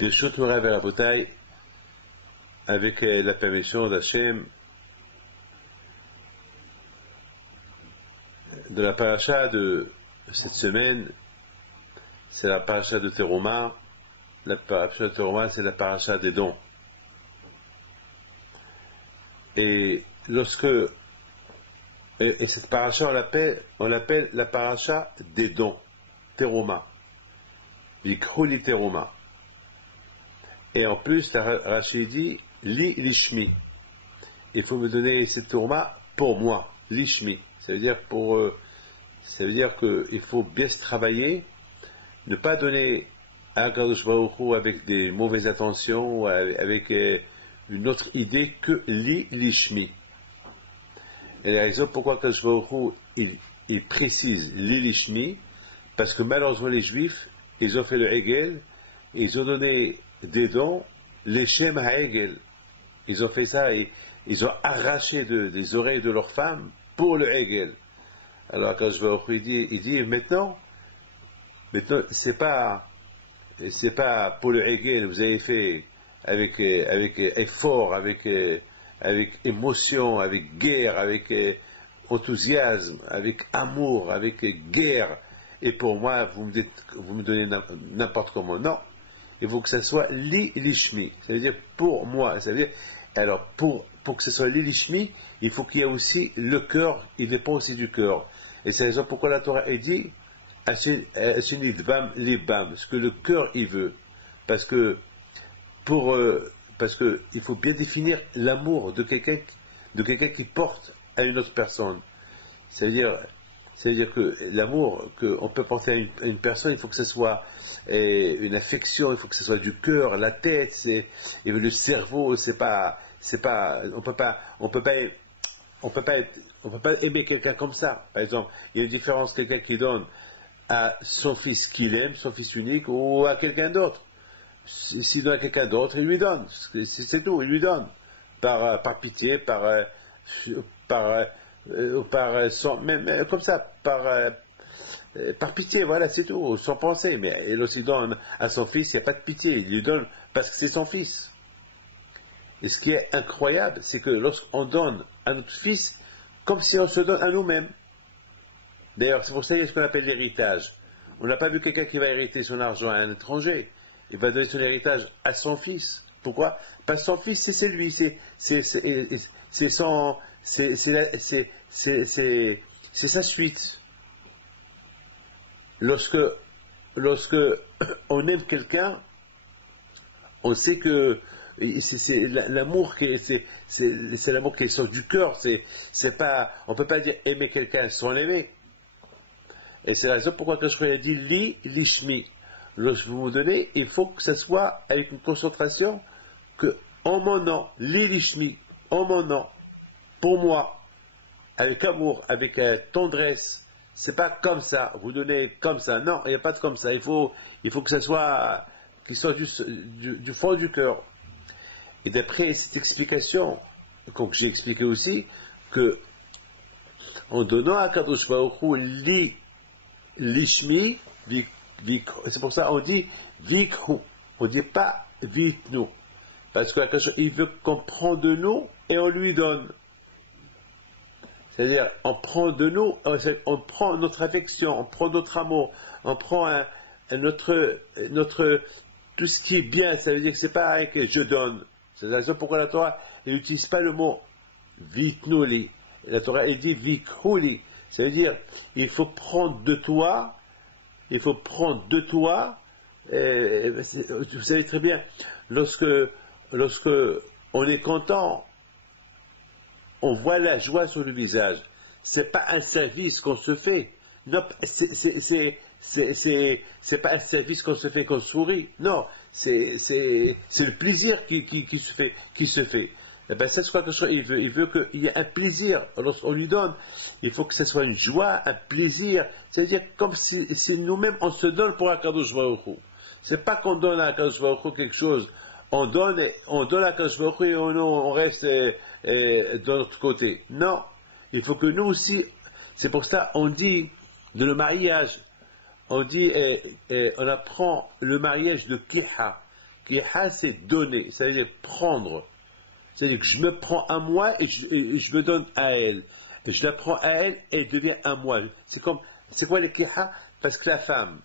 Birshut Morav et Rabotai, avec la permission d'Hachem, de la paracha de cette semaine, c'est la paracha de Teruma. La paracha de Teruma, c'est la paracha des dons. Et cette paracha, on l'appelle la paracha des dons, Teruma. Vikruli Teruma. Et en plus, Rachid dit, li lishmi. Il faut me donner cette Teruma pour moi, lishmi. Ça veut dire qu'il faut bien se travailler, ne pas donner à Kadosh Baruch Hu avec des mauvaises intentions, avec une autre idée que li lishmi. Et la raison pourquoi Kadosh Baruch Hu il précise li lishmi, parce que malheureusement les Juifs, ils ont fait le Hegel, ils ont donné des dons, les Shem HaHegel. Ils ont fait ça et ils ont arraché des oreilles de leurs femmes pour le Hegel. Alors quand je vais il dit maintenant c'est pas pour le Hegel, vous avez fait avec effort, avec émotion, avec guerre, avec enthousiasme, avec amour, avec guerre, et pour moi vous me donnez n'importe comment. Non, il faut que ça soit li lishmi, ça veut dire pour moi, ça veut dire, alors pour que ce soit li lishmi, il faut qu'il y ait aussi le cœur, il dépend aussi du cœur. Et c'est la raison pourquoi la Torah est dit ce que le cœur il veut, parce que il faut bien définir l'amour de quelqu'un qui porte à une autre personne. C'est-à-dire que l'amour qu'on peut porter à une personne, il faut que ce soit une affection, il faut que ce soit du cœur, la tête, et le cerveau, on peut pas aimer quelqu'un comme ça. Par exemple, il y a une différence, quelqu'un qui donne à son fils qu'il aime, son fils unique, ou à quelqu'un d'autre. S'il donne à quelqu'un d'autre, il lui donne. C'est tout, il lui donne. Par pitié, par comme ça, par pitié, voilà, c'est tout, sans penser. Mais il aussi donne à son fils, il n'y a pas de pitié, il lui donne parce que c'est son fils. Et ce qui est incroyable, c'est que lorsqu'on donne à notre fils, comme si on se donne à nous-mêmes. D'ailleurs, c'est pour ça qu'il y a ce qu'on appelle l'héritage. On n'a pas vu quelqu'un qui va hériter son argent à un étranger. Il va donner son héritage à son fils. Pourquoi? Parce que son fils, c'est lui, c'est sa suite. Lorsque on aime quelqu'un, on sait que c'est l'amour c'est l'amour qui sort du cœur. On peut pas dire aimer quelqu'un sans l'aimer. Et c'est la raison pourquoi je a dit li lishmi. Lorsque vous me donnez, il faut que ça soit avec une concentration que en mon nom, li lishmi, en mon nom, pour moi, avec amour, avec tendresse. C'est pas comme ça, vous donnez comme ça. Non, il n'y a pas de comme ça. Il faut que ça soit du fond du cœur. Et d'après cette explication, comme j'ai expliqué aussi, que en donnant à Kadosh Baruch Hu li lishmi, c'est pour ça on dit vikhu, on dit pas vitnu, parce qu'il veut qu'on prend de nous et on lui donne. C'est-à-dire, on prend de nous, on prend notre affection, on prend notre amour, on prend notre tout ce qui est bien. Ça veut dire que c'est pas que je donne. C'est la raison pourquoi la Torah n'utilise pas le mot vitnuli. La Torah elle dit vikhuli. Ça veut dire il faut prendre de toi. Vous savez très bien, lorsque on est content, on voit la joie sur le visage. C'est pas un service qu'on se fait. Non, c'est pas un service qu'on se fait, qu'on sourit. Non, c'est le plaisir qui se fait. Et ben c'est ce qu'il veut. Il veut qu'il y ait un plaisir lorsqu'on lui donne. Il faut que ce soit une joie, un plaisir. C'est-à-dire comme si nous-mêmes on se donne pour Akadosh Baruch Hu. C'est pas qu'on donne à Akadosh Baruch Hu quelque chose. On donne à Akadosh Baruch Hu et on reste de l'autre côté. Non, il faut que nous aussi. C'est pour ça on dit de le mariage. On dit on apprend le mariage de Kiha. Kiha, c'est donner, ça veut dire prendre. C'est-à-dire que je me prends à moi et je me donne à elle. Et je la prends à elle et elle devient à moi. C'est quoi les Kiha? Parce que la femme,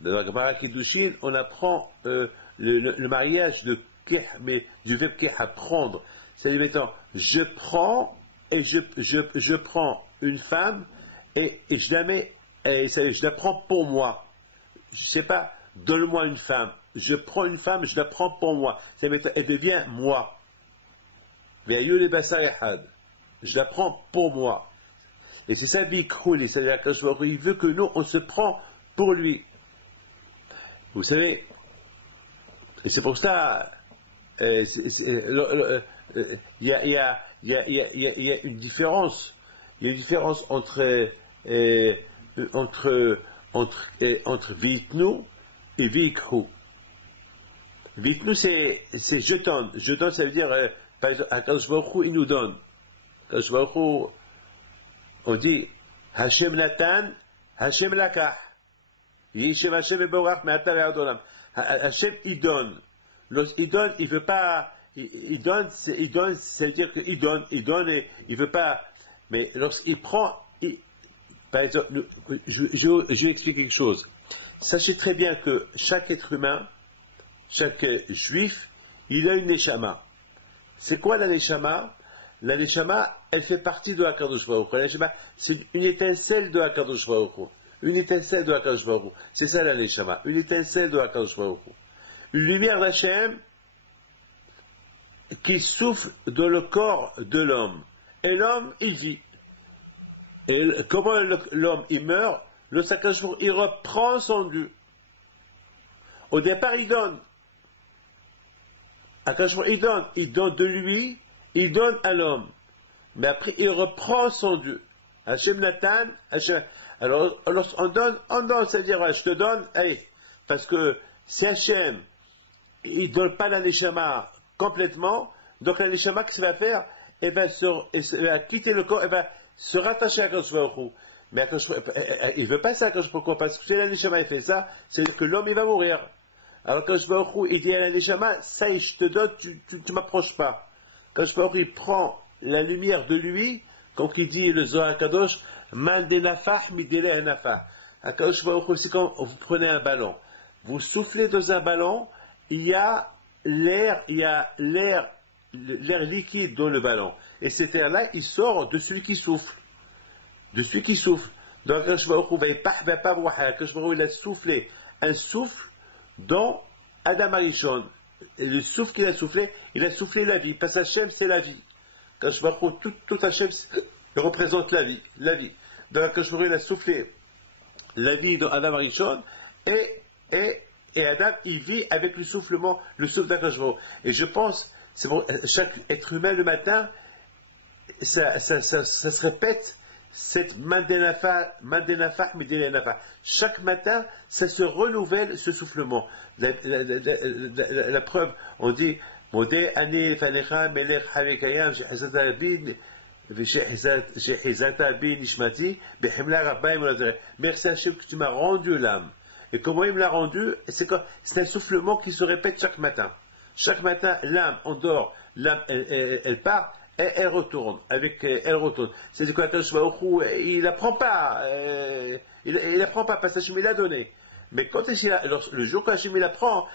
dans la Gemara Kiddushin, on apprend le mariage de Kih, mais du verbe Kiha, prendre. C'est-à-dire, mettons, je prends et je prends une femme et je la mets, et je la prends pour moi. Je sais pas, donne-moi une femme. Je prends une femme, je la prends pour moi. Elle devient moi. Je la prends pour moi. Et c'est ça, Bikhouli, c'est-à-dire qu'il veut que nous, on se prend pour lui. Vous savez, et c'est pour ça, il y a une différence. Il y a une différence entre Vitnu et Vikhu. Vitnu, c'est je donne. Je donne, ça veut dire, par exemple, Akadosh Baruch Hu, il nous donne. Akadosh Baruch Hu, on dit, Hashem Natan, Hashem Lakah. Yishem Hashem Eborach, Me'ata Ve'adolam. Hashem, il donne. Lorsqu'il donne, il veut pas, il donne, ça veut dire qu'il donne et il veut pas, mais lorsqu'il prend, par exemple, je vais expliquer quelque chose. Sachez très bien que chaque être humain, chaque juif, il a une neshama. C'est quoi la neshama? La neshama, elle fait partie de la Kadosh Baruch Hu. La neshama, c'est une étincelle de la Kadosh Baruch Hu. Une étincelle de la Kadosh Baruch Hu. C'est ça la neshama. Une étincelle de la Kadosh Baruch Hu. Une lumière d'Hachem qui souffle dans le corps de l'homme. Et l'homme, il vit. Et comment l'homme, il meurt? Le Kadosh Baruch Hu, il reprend son dû. Au départ, il donne. Kadosh Baruch Hu, il donne de lui, il donne à l'homme. Mais après, il reprend son dû. Hachem Natan, Hachem. Alors, on donne, c'est-à-dire, je te donne, hey, parce que si Hachem, il ne donne pas la neshama complètement, donc la neshama, qu'est-ce qu'elle va faire? Elle va quitter le corps, elle va se rattacher à Akadosh Baruch Hu. Mais il ne veut pas ça, pourquoi? Parce que si la neshama fait ça, c'est-à-dire que l'homme, il va mourir. Alors Akadosh Baruch Hu, il dit à la neshama, ça y est, je te donne, tu m'approches pas. Akadosh Baruch Hu, il prend la lumière de lui, comme il dit le Zohar Kadosh, mal de nafah, midele nafah. Akadosh Baruch Hu, c'est comme vous prenez un ballon. Vous soufflez dans un ballon, il y a l'air liquide dans le ballon. Et cet air-là, il sort de celui qui souffle. De celui qui souffle. Donc, Akadosh Baruch Hu, il a soufflé un souffle dans Adam Arishon. Et le souffle qu'il a soufflé, il a soufflé la vie. Parce que Hachem, c'est la vie. Akadosh Baruch Hu, tout Hachem, il représente la vie. Donc, Akadosh Baruch Hu, il a soufflé la vie dans Adam Arishon, et Adam, il vit avec le souffle d'Akadosh Baruch Hu. Et je pense, c'est bon, chaque être humain le matin, ça se répète, cette Mandenafah, Midelenafah. Chaque matin, ça se renouvelle, ce soufflement. La preuve, on dit, Modé ani fanecha melech havekayam, shehazata bin, shehazata bin nishmati, behemla rabbaim olazere. Merci Hachem que tu m'as rendu l'âme. Et comment il me l'a rendu? C'est un soufflement qui se répète chaque matin. Chaque matin, l'âme, on dort, l'âme, elle part, et elle retourne. Elle retourne. C'est-à-dire que Akadosh Baruch Hu, il n'apprend pas. Il n'apprend pas parce que Hachem l'a donné. Mais quand le jour qu'Hachem il apprend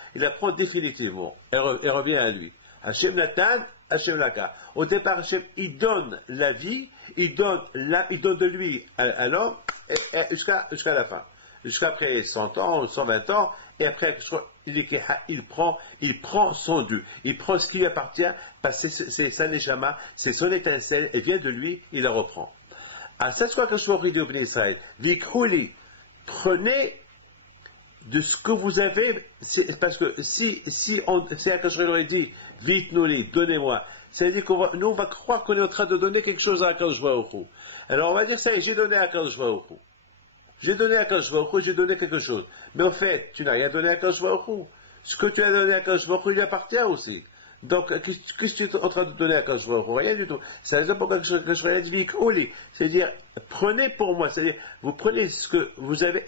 définitivement. Elle revient à lui. Hachem Natan, Hachem Laka. Au départ, Hachem, il donne la vie, il donne de lui à l'homme, jusqu'à la fin. Jusqu'à après 100 ans, 120 ans, et après, il prend son dû. Il prend ce qui lui appartient, parce que c'est sa neshama, c'est son étincelle, elle vient de lui, il la reprend. Ah, ça, c'est quoi que je vous dis au Bnei Israël? Vikhouli, prenez de ce que vous avez, parce que si Akadosh aurait dit, vite nous les, donnez-moi, ça veut dire nous on va croire qu'on est en train de donner quelque chose à Akadosh Baruch Hu. Alors on va dire ça, j'ai donné à Akadosh Baruch Hu. J'ai donné à Akadosh Baruch Hu, j'ai donné quelque chose. Mais en fait, tu n'as rien donné à Akadosh Baruch Hu. Ce que tu as donné à Akadosh Baruch Hu, il appartient aussi. Donc, qu'est-ce que tu es en train de donner à Akadosh Baruch Hu? Rien du tout. C'est la raison pour laquelle Akadosh Baruch Hu a dit Vik'oli. C'est-à-dire, prenez pour moi. C'est-à-dire, vous prenez ce que vous avez,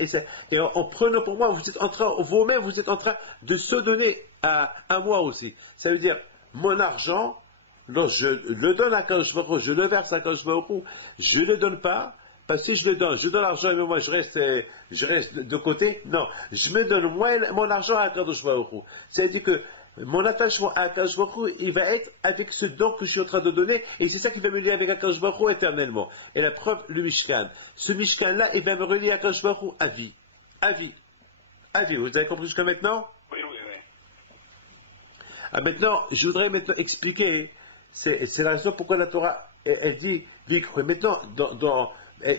et en prenant pour moi, vous êtes en train, vous-même, vous êtes en train de se donner à moi aussi. Ça veut dire, mon argent, non, je le donne à Akadosh Baruch Hu, je le verse à Akadosh Baruch Hu, je ne le donne pas. Parce que si je donne l'argent et moi je reste de côté, non, je me donne mon argent à Akadosh Baruch Hu. C'est-à-dire que mon attachement à Akadosh Baruch Hu, il va être avec ce don que je suis en train de donner, et c'est ça qui va me lier avec Akadosh Baruch Hu éternellement. Et la preuve, le Mishkan. Ce Mishkan-là, il va me relier à Akadosh Baruch Hu à vie. À vie. À vie. Vous avez compris jusqu'à maintenant? Oui, oui, oui. Ah, maintenant, je voudrais maintenant expliquer, c'est la raison pourquoi la Torah, elle dit, maintenant,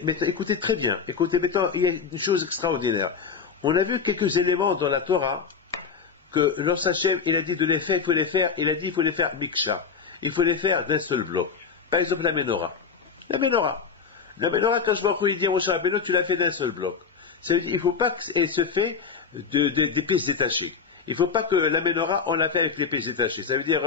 maintenant, écoutez très bien, écoutez, maintenant, il y a une chose extraordinaire. On a vu quelques éléments dans la Torah, que lorsque Hachem, il a dit de les faire, il a dit il faut les faire miksha. Il faut les faire d'un seul bloc. Par exemple, la menorah. La menorah, quand je vois qu'il dit à Moshe Rabbeinu, tu l'as fait d'un seul bloc. C'est-à-dire, il ne faut pas qu'elle se fait des pièces détachées. Il ne faut pas que la menorah, on la fait avec les pièces détachées. Ça veut dire,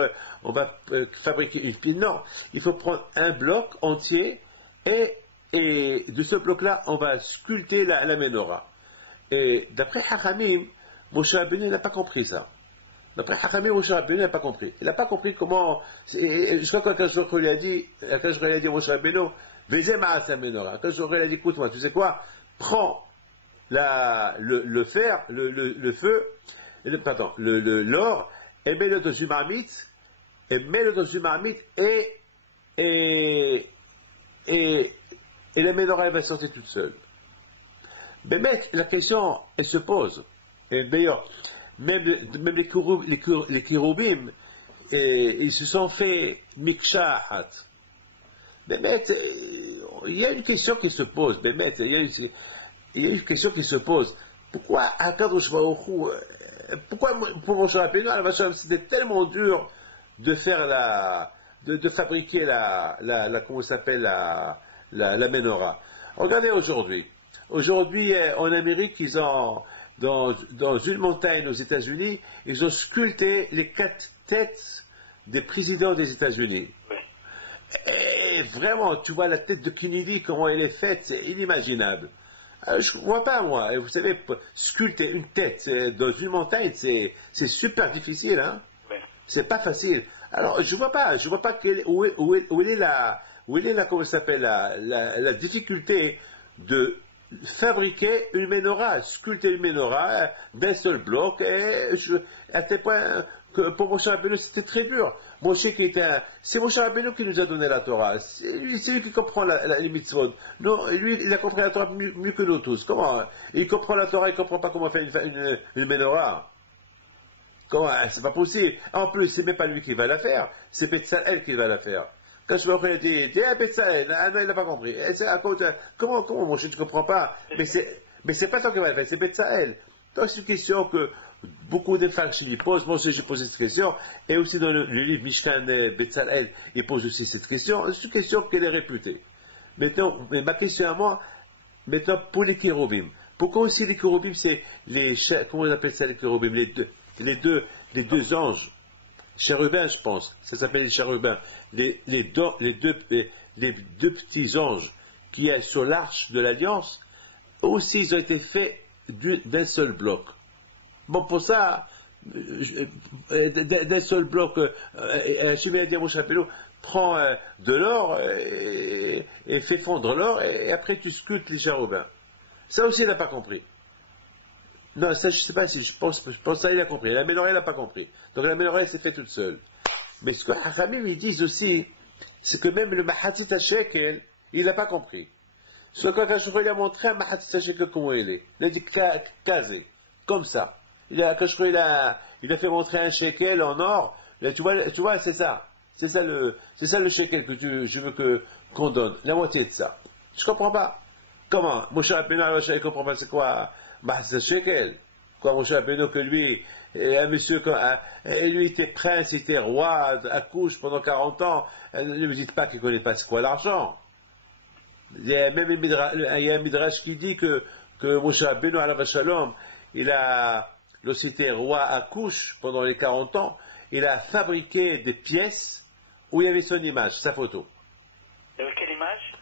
on va fabriquer une pile. Non, il faut prendre un bloc entier et de ce bloc-là, on va sculpter la menorah. Et d'après Hachamim, Moshe Rabbeinu n'a pas compris ça. D'après Hachamim, Moshe Rabbeinu n'a pas compris. Il n'a pas compris comment. Je crois qu'Akadosh Baruch Hu lui a dit à Moshe Rabbeinu, Veze ma'asa menorah. Akadosh Baruch Hu lui a dit, écoute-moi, tu sais quoi? Prends le fer, le feu, pardon, l'or, et mets-le dans une marmite, et la menorah elle va sortir toute seule. Mais mec, la question, elle se pose. Et d'ailleurs, même les kéroubim, ils se sont fait mikshahat. Mais mec, il y a une question qui se pose. Mais mec, il y a une question qui se pose. Pourquoi Akadosh Baruch Hu, pourquoi pour Moshe Rabbeinu, c'était tellement dur de faire de fabriquer comment ça s'appelle, la menorah. Regardez aujourd'hui. Aujourd'hui, en Amérique, ils ont, dans une montagne aux États-Unis, ils ont sculpté les 4 têtes des présidents des États-Unis. Et vraiment, tu vois la tête de Kennedy, comment elle est faite, c'est inimaginable. Je ne vois pas, moi. Vous savez, sculpter une tête dans une montagne, c'est super difficile, hein. C'est pas facile. Alors, je vois pas où est la, comment ça s'appelle, la difficulté de fabriquer une menorah, sculpter une menorah d'un seul bloc, à tel point que pour Moshe Rabbeinu c'était très dur. C'est Moshe Rabbeinu qui nous a donné la Torah, c'est lui qui comprend les mitzvot. Non, lui, il a compris la Torah mieux que nous tous. Comment? Il comprend la Torah, il ne comprend pas comment faire une menorah. Comment? C'est pas possible. En plus, c'est même pas lui qui va la faire, c'est Betzalel qui va la faire. Quand je me dit, à Betsaël, il n'a pas compris. Comment, mon cher, tu ne comprends pas? Mais c'est pas toi qui va le faire, c'est Betsaël. Donc c'est une question que beaucoup de femmes chez lui posent. Moi aussi, je pose cette question. Et aussi dans le livre Mishkan Betsaël, il pose aussi cette question. C'est une question qu'elle est réputée. Maintenant, ma question à moi, maintenant, pour les kérubim. Pourquoi aussi les kérubim, c'est comment on appelle ça les kérubim? Les deux anges. Chérubins, je pense, ça s'appelle les chérubins, les deux petits anges qui est sur l'arche de l'Alliance, aussi ils ont été faits d'un seul bloc. Pour ça, d'un seul bloc, Hachem a dit à Moshe Rabbeinu, prends de l'or et fais fondre l'or, et après tu sculptes les chérubins. Ça aussi il n'a pas compris. Non, ça je ne sais pas si je pense que ça il a compris. La menorah il n'a pas compris. Donc la menorah elle s'est faite toute seule. Mais ce que Hachamim ils disent aussi, c'est que même le Mahatzit HaShekel, il n'a pas compris. Ce que quand il a montré un Mahatzit HaShekel comment il est. Il a dit casé, comme ça. Il a fait montrer un shekel en or. Là, tu vois, c'est ça. C'est ça le shekel que je veux qu'on donne. La moitié de ça. Je comprends pas. Comment? Moshe Rabbeinu, il comprend pas c'est quoi? C'est shekel. Quoi, Moshe Rabbeinu, que lui, un monsieur, et lui était prince, il était roi, à couche pendant 40 ans. Ne me dites pas qu'il ne connaît pas c'est quoi l'argent. Il y a un midrash qui dit que Moshe Rabbeinu, alav shalom, lorsqu'il était roi à couche pendant les 40 ans, il a fabriqué des pièces où il y avait son image, sa photo. Il y avait quelle image?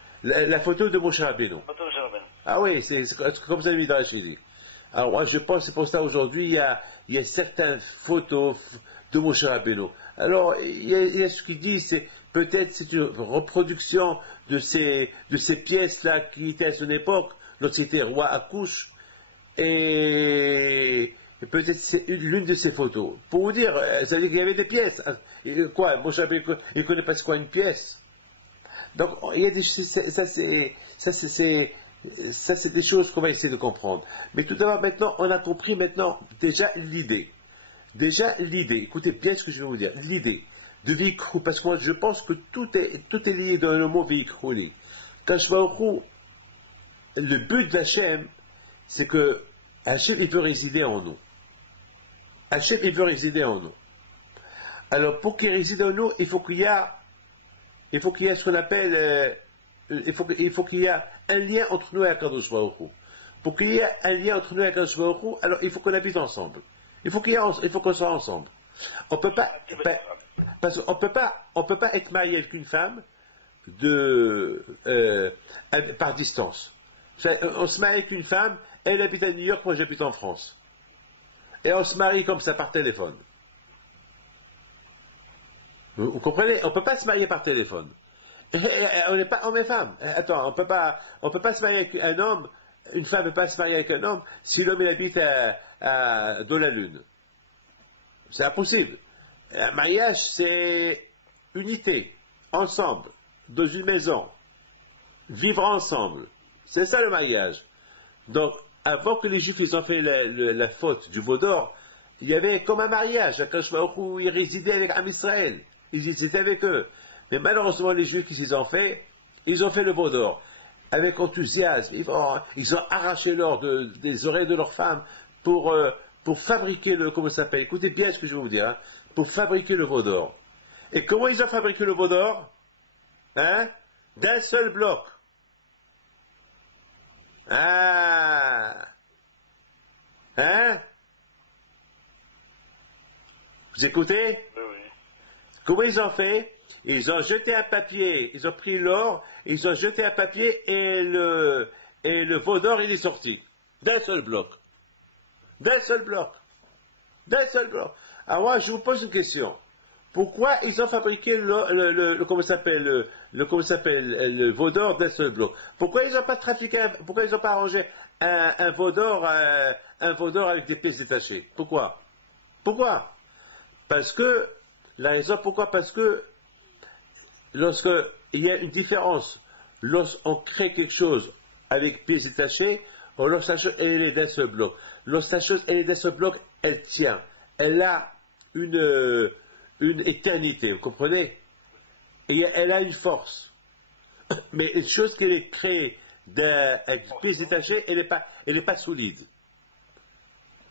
La photo de Moshe Rabbeinu. Photo de Rabbeinu. Ah oui, c'est comme ça le Midrash dit. Alors moi je pense que c'est pour ça aujourd'hui il y a certaines photos de Moshe Rabbeinu. Alors il y a ce qui dit, peut-être c'est une reproduction de ces pièces-là qui étaient à son époque, lorsque c'était roi Akoush, et peut-être c'est l'une de ces photos. Pour vous dire, ça veut dire qu'il y avait des pièces. Quoi, Moshe Rabbeinu, il ne connaît pas ce qu'est une pièce. Donc, il y a ça c'est des choses qu'on va essayer de comprendre. Mais tout d'abord, maintenant, on a compris déjà l'idée. Écoutez bien ce que je vais vous dire. L'idée de Vikrou, parce que moi je pense que tout est lié dans le mot Vikrou. Kashvaoru, le but d'Hachem, c'est que Hachem, il veut résider en nous. Hachem, il veut résider en nous. Alors, pour qu'il réside en nous, il faut qu'il y a ce qu'on appelle, il faut qu'il y ait un lien entre nous et Akadosh Baruch Hu. Pour qu'il y ait un lien entre nous et Akadosh Baruch Hu, alors il faut qu'on habite ensemble. Il faut qu'on soit ensemble. On peut pas, parce qu'on peut pas être marié avec une femme par distance. On se marie avec une femme, elle habite à New York, moi j'habite en France. Et on se marie comme ça par téléphone. Vous comprenez? On ne peut pas se marier par téléphone. On n'est pas homme et femme. Attends, on peut pas se marier avec un homme, une femme ne peut pas se marier avec un homme si l'homme il habite dans la Lune. C'est impossible. Un mariage, c'est unité, ensemble, dans une maison, vivre ensemble. C'est ça le mariage. Donc, avant que les Juifs ils ont fait la faute du veau d'or, il y avait comme un mariage. Akadosh Baruch Hu, ils résidaient avec Am Israël. Ils étaient avec eux. Mais malheureusement, les Juifs, qu'est-ce qu'ils ont fait? Ils ont fait le veau d'or. Avec enthousiasme. Ils ont arraché l'or des oreilles de leurs femmes pour fabriquer comment ça s'appelle? Écoutez bien ce que je vais vous dire. Hein, pour fabriquer le veau d'or. Et comment ils ont fabriqué le veau d'or? Hein? D'un seul bloc. Ah! Hein? Vous écoutez? Oui. Comment ils ont fait? Ils ont jeté un papier, ils ont pris l'or, ils ont jeté un papier et le veau d'or il est sorti. D'un seul bloc. D'un seul bloc. D'un seul bloc. Alors moi je vous pose une question. Pourquoi ils ont fabriqué comment ça s'appelle, le veau d'or d'un seul bloc? Pourquoi ils n'ont pas trafiqué, pourquoi ils n'ont pas arrangé un veau d'or avec des pièces détachées? Pourquoi? Parce que, la raison pourquoi? Parce que lorsqu'il y a une différence, lorsqu'on crée quelque chose avec pièces détachées, ou lorsque la chose elle est d'un seul bloc. Lorsque la chose elle est d'un seul bloc, elle tient. Elle a une éternité, vous comprenez? Et elle a une force. Mais une chose qui est créée avec des pièces détachées, elle n'est pas solide.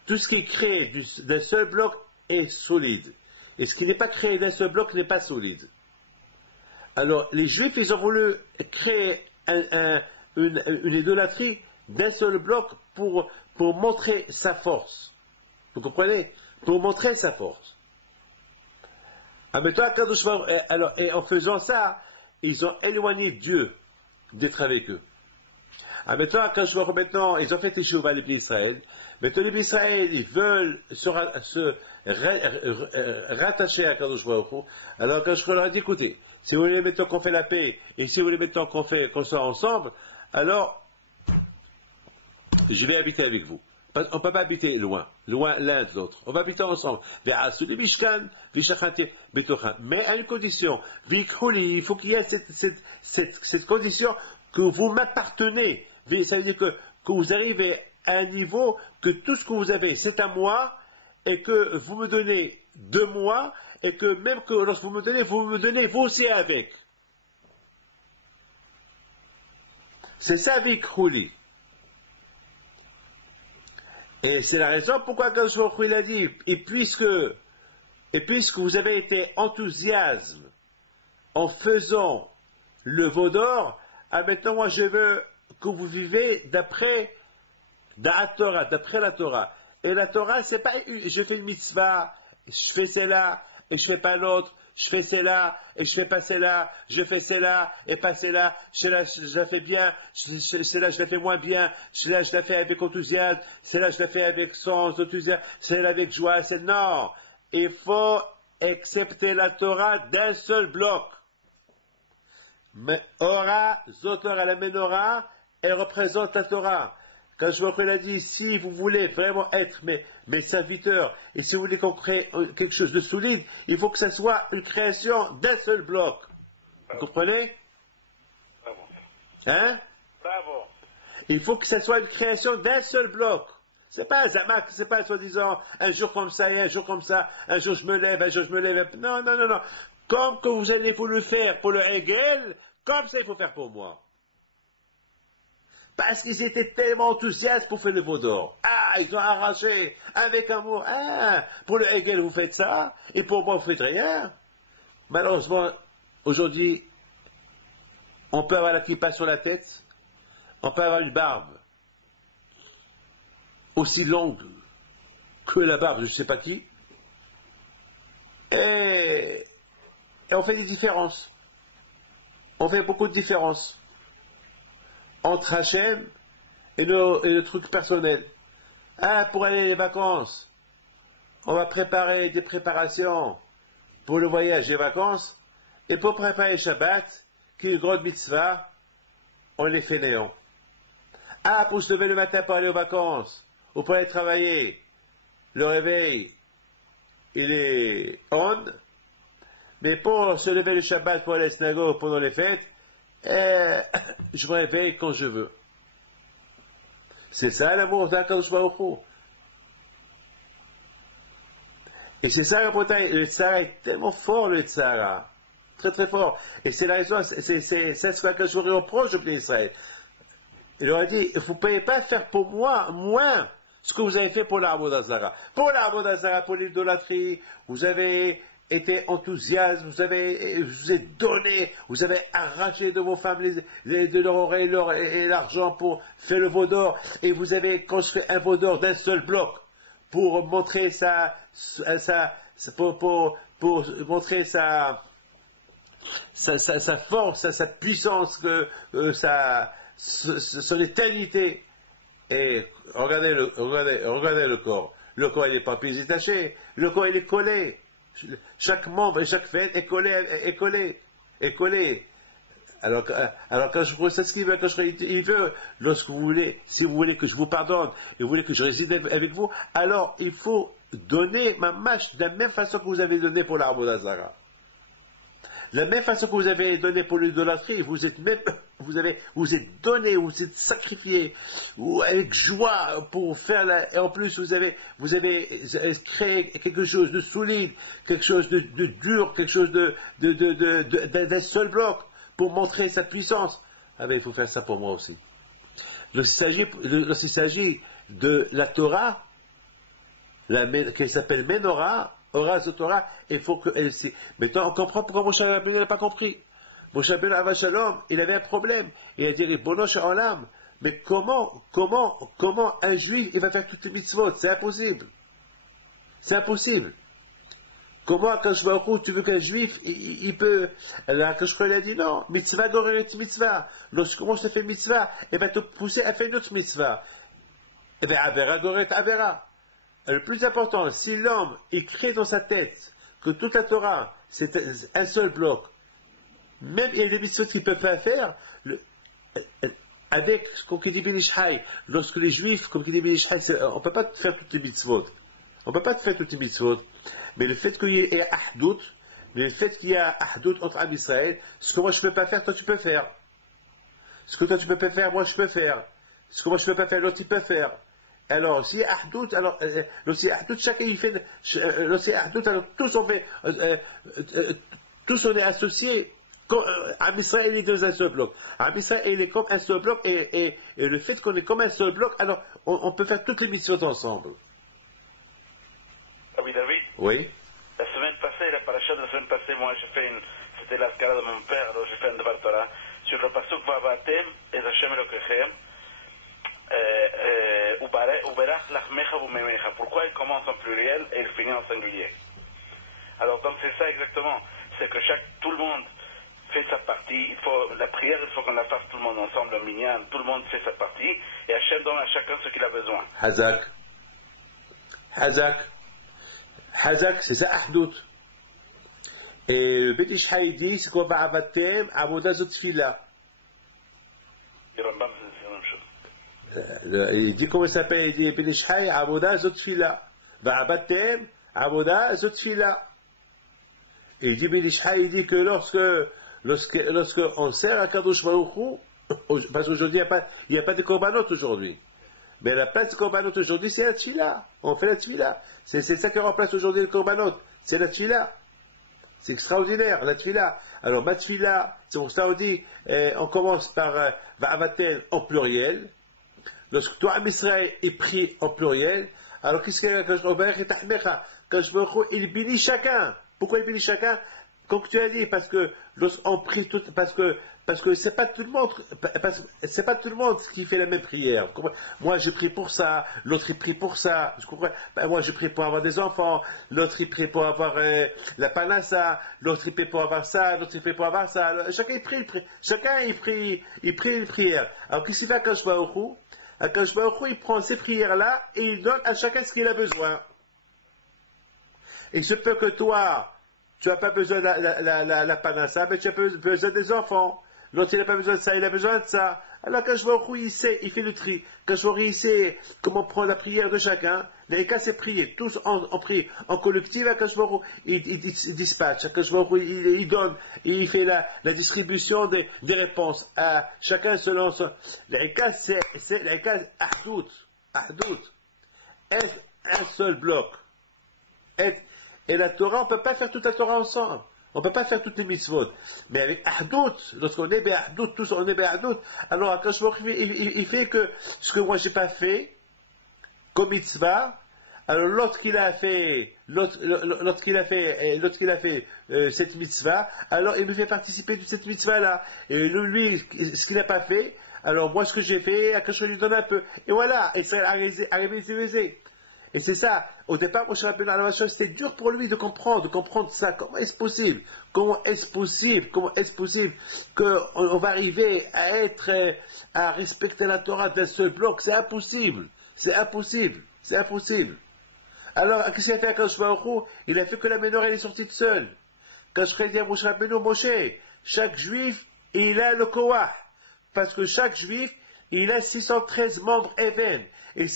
Tout ce qui est créé d'un seul bloc est solide. Et ce qui n'est pas créé d'un seul bloc n'est pas solide. Alors, les Juifs, ils ont voulu créer une idolâtrie d'un seul bloc pour montrer sa force. Vous comprenez? Pour montrer sa force. Alors, et en faisant ça, ils ont éloigné Dieu d'être avec eux. Maintenant, ils ont fait Teshuvah les Israël. Maintenant, les Israël, ils veulent se rattacher à Kadosh Baruch Hu. Alors, Kadosh Baruch Hu leur a dit, écoutez, si vous voulez maintenant qu'on fait la paix, et si vous voulez maintenant qu'on soit ensemble, alors, je vais habiter avec vous. On ne peut pas habiter loin l'un de l'autre. On va habiter ensemble. Mais à une condition, il faut qu'il y ait cette condition que vous m'appartenez. Ça veut dire que vous arrivez à un niveau que tout ce que vous avez, c'est à moi, et que vous me donnez de moi, et que même que lorsque vous me donnez vous aussi avec. C'est ça, Vikruli. Et c'est la raison pourquoi Kadosh Baruch Hu il a dit, et puisque vous avez été enthousiasme en faisant le veau d'or, maintenant moi je veux que vous vivez d'après la Torah. Et la Torah, c'est pas je fais une mitzvah, je fais celle-là, et je fais pas l'autre, je fais celle-là et je fais pas celle-là, je fais celle-là et pas celle-là, celle-là je la fais bien, celle-là je la fais moins bien, celle-là je la fais avec enthousiasme, celle-là je la fais avec sans enthousiasme, celle-là avec joie, non, il faut accepter la Torah d'un seul bloc. Mais Ora, Zotora, la Menorah, elle représente la Torah. Quand je vois qu'elle a dit, si vous voulez vraiment être mes serviteurs, et si vous voulez qu'on crée quelque chose de solide, il faut que ça soit une création d'un seul bloc. Vous comprenez? Bravo. Hein? Bravo. Il faut que ça soit une création d'un seul bloc. C'est pas un zamak, c'est pas soi-disant un jour comme ça et un jour comme ça, un jour je me lève, un jour je me lève. Non, non, non, non. Comme que vous allez vous le faire pour le Hegel, comme ça il faut faire pour moi. Parce qu'ils étaient tellement enthousiastes pour faire le veau d'or. Ah, ils ont arraché avec amour. Ah, pour le Hegel vous faites ça, et pour moi vous faites rien. Malheureusement, aujourd'hui, on peut avoir la kippa sur la tête, on peut avoir une barbe aussi longue que la barbe de je ne sais pas qui, et on fait des différences. On fait beaucoup de différences entre Hachem et le truc personnel. Ah, pour aller les vacances, on va préparer des préparations pour le voyage et les vacances, et pour préparer Shabbat, qui est une grande mitzvah, on les fait néant. Ah, pour se lever le matin pour aller aux vacances, ou pour aller travailler, le réveil, il est on, mais pour se lever le Shabbat pour aller à la synagogue pendant les fêtes, je me réveille quand je veux. C'est ça l'amour d'Akadosh Baruch Hu. Et c'est ça le Tzara est tellement fort, le Tzara. Très très fort. Et c'est la raison, c'est ce qu'Akadosh Baruch Hu reproche au peuple d'Israël. Il leur a dit, vous ne pouvez pas faire pour moi moins ce que vous avez fait pour l'arbre d'Azara. Pour l'arbre d'Azara, pour l'idolâtrie, vous avez été enthousiaste, vous êtes donné, vous avez arraché de vos femmes de leur oreille et l'argent pour faire le veau d'or, et vous avez construit un veau d'or d'un seul bloc pour montrer pour montrer sa force, sa puissance, son éternité. Et regardez le corps. Le corps, il n'est pas plus détaché. Le corps, il est collé. Chaque membre et chaque fête est collé. Alors quand je vois ça, ce qu'il veut, il veut, lorsque vous voulez, si vous voulez que je vous pardonne, et vous voulez que je réside avec vous, alors il faut donner ma mâche de la même façon que vous avez donné pour l'arbre d'Azara. La même façon que vous avez donné pour l'idolâtrie, vous êtes donné, vous êtes sacrifié, avec joie pour faire et en plus vous avez créé quelque chose de solide, quelque chose de dur, quelque chose d'un seul bloc, pour montrer sa puissance. Ah ben, il faut faire ça pour moi aussi. Lorsqu'il s'agit de la Torah, qui s'appelle Menorah, Ora Zotora, il faut que elle sait. Maintenant, on comprend pourquoi Moshe Rabbeinu n'a pas compris. Moshe Rabbeinu Ava Shalom, il avait un problème. Il a dit, Ribono Shel Olam, mais comment un juif, il va faire toutes les mitzvot? C'est impossible. C'est impossible. Comment, quand je vois tu veux qu'un juif, il peut, alors, quand je crois, il a dit non, mitzvah goreret mitzvah. Lorsque je te fais mitzvah, il va te pousser à faire une autre mitzvah. Eh bien, avera goreret avera. Le plus important, si l'homme, il crée dans sa tête que toute la Torah, c'est un seul bloc, même il y a des mitzvot qu'il ne peut pas faire, avec, comme dit Ben Ishai, lorsque les juifs, comme dit Ben Ishai, on ne peut pas faire toutes les mitzvot. On ne peut pas faire toutes les mitzvot. Mais le fait qu'il y ait ahdout, entre Am Israël, ce que moi je ne peux pas faire, toi tu peux faire. Ce que toi tu ne peux pas faire, moi je peux faire. Ce que moi je ne peux pas faire, l'autre il peut faire. Alors, si ahdout, chacun il fait, alors tous on fait, tous on est associés. Am Israël est dans un seul bloc. Am Israël il est comme un seul bloc, et le fait qu'on est comme un seul bloc, alors on peut faire toutes les missions ensemble. Ah oui, David. Oui. La semaine passée, la paracha de la semaine passée, moi c'était la scala de mon père, alors j'ai fait un devoir Torah sur le pasuk Vavatem et Hashem Elokechem. Uberach lachmecha umemecha. Pourquoi il commence en pluriel et il finit en singulier? Alors donc c'est ça exactement, c'est que tout le monde fait sa partie, la prière, il faut qu'on la fasse tout le monde ensemble, le minyan, tout le monde fait sa partie, et Hachem donne à chacun ce qu'il a besoin. Hazak. Hazak, c'est ça, Ahdout. Et le Beit Ish Chai dit, c'est quoi, Ba'avatem, Avoda Zotfila. Et Rambam, c'est la même chose. Il dit comment il s'appelle, il dit Beit Ish Chai, Avoda Zotfila. Ba'avatem, Avoda Zotfila. Et il dit Beit Ish Chai, il dit que lorsque on sert à Kadosh Baruch Hu, parce qu'aujourd'hui il n'y a pas de korbanot aujourd'hui. Mais la place de korbanot aujourd'hui, c'est la tfila. On fait la tfila. C'est ça qui remplace aujourd'hui le korbanot. C'est la tfila. C'est extraordinaire, la tfila. Alors, ma tfila, c'est pour ça on dit, on commence par Va'avatel en pluriel. Lorsque toi, Am Israël, est pris en pluriel, alors qu'est-ce qu'il y a quand il bénit chacun. Pourquoi il bénit chacun? Comme tu as dit, parce que lorsqu'on prie tout, parce que c'est pas tout le monde, c'est pas tout le monde qui fait la même prière. Moi, je prie pour ça, l'autre il prie pour ça. Je comprends. Moi, je prie pour avoir des enfants, l'autre il prie pour avoir la panassa, l'autre il prie pour avoir ça, l'autre il prie pour avoir ça. Chacun il prie, chacun il prie une prière. Alors qu'est-ce qu'il fait à Akadosh Baruch Hu? Akadosh Baruch Hu, il prend ces prières-là et il donne à chacun ce qu'il a besoin. Il se peut que toi, tu n'as pas besoin de la panassa, mais tu as besoin des enfants. L'autre, il n'a pas besoin de ça, il a besoin de ça. Alors, quand je vois où il sait, il fait le tri. Quand je vois il sait comment prendre la prière de chacun, les cas, c'est prier. Tous en prie en collectif. Quand je vois il dispatche. Quand je vois il donne, il fait la distribution des réponses à chacun selon son. Les cas, c'est les cas ahdout. Être un seul bloc. Et la Torah, on ne peut pas faire toute la Torah ensemble. On ne peut pas faire toutes les mitzvot. Mais avec Ahdout, lorsqu'on est Ahdout, tous on est Ahdout, alors Akadosh Baruch Hu, il fait que ce que moi je n'ai pas fait, comme mitzvah, alors lorsqu'il a fait cette mitzvah, alors il me fait participer de cette mitzvah-là. Et lui, ce qu'il n'a pas fait, alors moi ce que j'ai fait, Akadosh Baruch Hu lui donne un peu. Et voilà, et ça a réalisé. Et c'est ça, au départ, Moshe Rabbeinu alayhi salam, c'était dur pour lui de comprendre ça. Comment est-ce possible qu'on va arriver à respecter la Torah d'un seul bloc? C'est impossible. Alors, qu'est-ce qu'il a fait à Akadosh Baruch Hu? Il a fait que la menorah est sortie de seule. Quand je dit à Moshe Rabbeinu, Moshe, chaque juif, il a le koah. Parce que chaque juif, il a 613 membres Even. Et